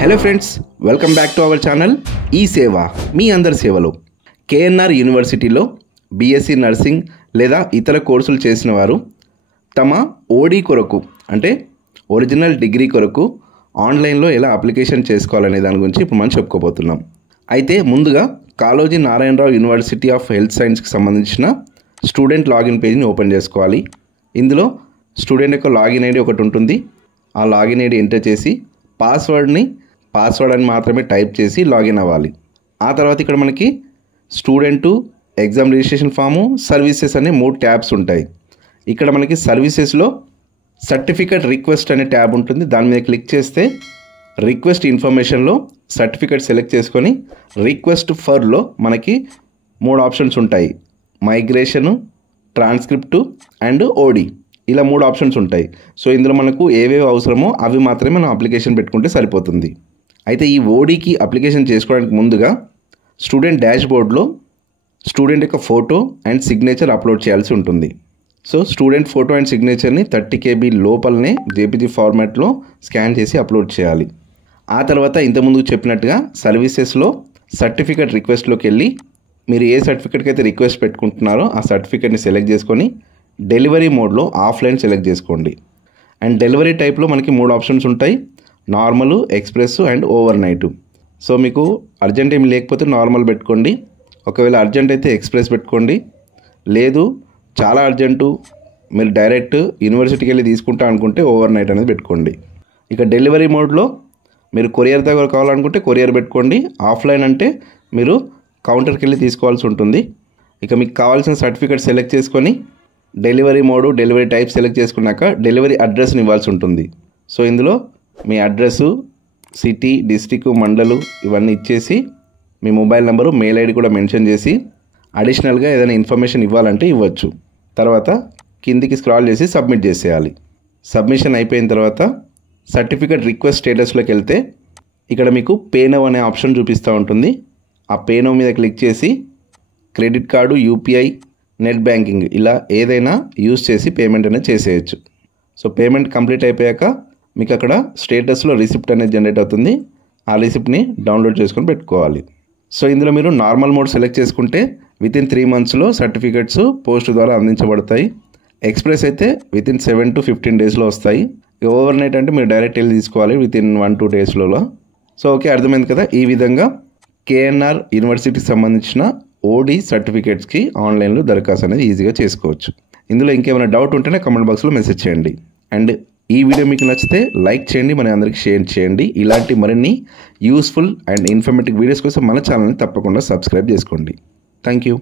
Hello friends, welcome back to our channel ఈ సేవ మీ అందరి సేవలో. కేఎన్ఆర్ యూనివర్సిటీలో బీఎస్సీ నర్సింగ్ లేదా ఇతర కోర్సులు చేసిన వారు తమ ఓడి కొరకు అంటే ఒరిజినల్ డిగ్రీ కొరకు ఆన్లైన్లో ఎలా అప్లికేషన్ చేసుకోవాలనే దాని గురించి ఇప్పుడు మనం చెప్పుకోబోతున్నాం. అయితే ముందుగా Kaloji Narayana Rao university of health సైన్స్కి సంబంధించిన స్టూడెంట్ లాగిన్ పేజ్ని ఓపెన్ చేసుకోవాలి. ఇందులో స్టూడెంట్ యొక్క లాగిన్ ఐడి ఒకటి ఉంటుంది. ఆ లాగిన్ ఐడి ఎంటర్ చేసి పాస్వర్డ్ అని మాత్రమే టైప్ చేసి లాగిన్ అవ్వాలి. ఆ తర్వాత ఇక్కడ మనకి student, exam registration form, services అనే 3 ట్యాబ్స్ ఉంటాయి. ఇక్కడ మనకి సర్వీసెస్లో సర్టిఫికేట్ రిక్వెస్ట్ అనే ట్యాబ్ ఉంటుంది. దాని మీద క్లిక్ చేస్తే రిక్వెస్ట్ ఇన్ఫర్మేషన్లో సర్టిఫికేట్ సెలెక్ట్ చేసుకొని రిక్వెస్ట్ ఫర్లో మనకి 3 ఆప్షన్స్ ఉంటాయి. మైగ్రేషను, ట్రాన్స్క్రిప్టు అండ్ ఓడి, ఇలా 3 ఆప్షన్స్ ఉంటాయి. సో ఇందులో మనకు ఏవేవి అవసరమో అవి మాత్రమే మనం అప్లికేషన్ పెట్టుకుంటే సరిపోతుంది. అయితే ఈ ఓడికి అప్లికేషన్ చేసుకోవడానికి ముందుగా స్టూడెంట్ డాష్బోర్డ్లో స్టూడెంట్ యొక్క ఫోటో అండ్ సిగ్నేచర్ అప్లోడ్ చేయాల్సి ఉంటుంది. సో స్టూడెంట్ ఫోటో అండ్ సిగ్నేచర్ని 30 KB లోపలనే జేపీజీ ఫార్మాట్లో స్కాన్ చేసి అప్లోడ్ చేయాలి. ఆ తర్వాత ఇంతకుముందు చెప్పినట్టుగా సర్వీసెస్లో సర్టిఫికేట్ రిక్వెస్ట్లోకి వెళ్ళి మీరు ఏ సర్టిఫికేట్కి అయితే రిక్వెస్ట్ పెట్టుకుంటున్నారో ఆ సర్టిఫికేట్ని సెలెక్ట్ చేసుకొని డెలివరీ మోడ్లో ఆఫ్లైన్ సెలెక్ట్ చేసుకోండి. అండ్ డెలివరీ టైప్లో మనకి 3 ఆప్షన్స్ ఉంటాయి: normal, express and over night. So మీకు అర్జెంట్ ఏమి లేకపోతే నార్మల్ పెట్టుకోండి. ఒకవేళ అర్జెంట్ అయితే ఎక్స్ప్రెస్ పెట్టుకోండి. లేదు చాలా అర్జెంటు, మీరు డైరెక్ట్ యూనివర్సిటీకి వెళ్ళి తీసుకుంటా అనుకుంటే ఓవర్ నైట్ అనేది పెట్టుకోండి. ఇక డెలివరీ మోడ్లో మీరు కొరియర్ దగ్గర కావాలనుకుంటే కొరియర్ పెట్టుకోండి. ఆఫ్లైన్ అంటే మీరు కౌంటర్కి వెళ్ళి తీసుకోవాల్సి ఉంటుంది. ఇక మీకు కావాల్సిన సర్టిఫికేట్ సెలెక్ట్ చేసుకొని delivery mode, delivery type select చేసుకున్నాక డెలివరీ అడ్రస్ని ఇవ్వాల్సి ఉంటుంది. సో ఇందులో మీ అడ్రస్సు, సిటీ, డిస్ట్రిక్ట్, మండలు ఇవన్నీ ఇచ్చేసి మీ మొబైల్ నెంబరు, మెయిల్ ఐడి కూడా మెన్షన్ చేసి అడిషనల్గా ఏదైనా ఇన్ఫర్మేషన్ ఇవ్వాలంటే ఇవ్వచ్చు. తర్వాత కిందికి స్క్రాల్ చేసి సబ్మిట్ చేసేయాలి. సబ్మిషన్ అయిపోయిన తర్వాత సర్టిఫికేట్ రిక్వెస్ట్ స్టేటస్లోకి వెళ్తే ఇక్కడ మీకు పే నౌ అనే ఆప్షన్ చూపిస్తూ ఉంటుంది. ఆ పే నౌ మీద క్లిక్ చేసి credit card, UPI, net banking ఇలా ఏదైనా యూస్ చేసి పేమెంట్ అనేది చేసేయచ్చు. సో పేమెంట్ కంప్లీట్ అయిపోయాక మీకు అక్కడ స్టేటస్లో రిసిప్ట్ అనేది జనరేట్ అవుతుంది. ఆ రిసిప్ట్ని డౌన్లోడ్ చేసుకొని పెట్టుకోవాలి. సో ఇందులో మీరు నార్మల్ మోడ్ సెలెక్ట్ చేసుకుంటే వితిన్ 3 monthsలో సర్టిఫికేట్స్ పోస్ట్ ద్వారా అందించబడతాయి. ఎక్స్ప్రెస్ అయితే వితిన్ 7 to 15 daysలో వస్తాయి. ఓవర్ నైట్ అంటే మీరు డైరెక్ట్ వెళ్ళి తీసుకోవాలి వితిన్ 1-2 daysలో. సో ఓకే, అర్థమైంది కదా. ఈ విధంగా కేఎన్ఆర్ యూనివర్సిటీకి సంబంధించిన ఓడి సర్టిఫికేట్స్కి ఆన్లైన్లో దరఖాస్తు అనేది ఈజీగా చేసుకోవచ్చు. ఇందులో ఇంకేమైనా డౌట్ ఉంటేనే కమెంట్ బాక్స్లో మెసేజ్ చేయండి. అండ్ ఈ వీడియో మీకు నచ్చితే లైక్ చేయండి, మన అందరికీ షేర్ చేయండి. ఇలాంటి మరిన్ని యూస్ఫుల్ అండ్ ఇన్ఫర్మేటివ్ వీడియోస్ కోసం మన ఛానల్ని తప్పకుండా సబ్స్క్రైబ్ చేసుకోండి. Thank you.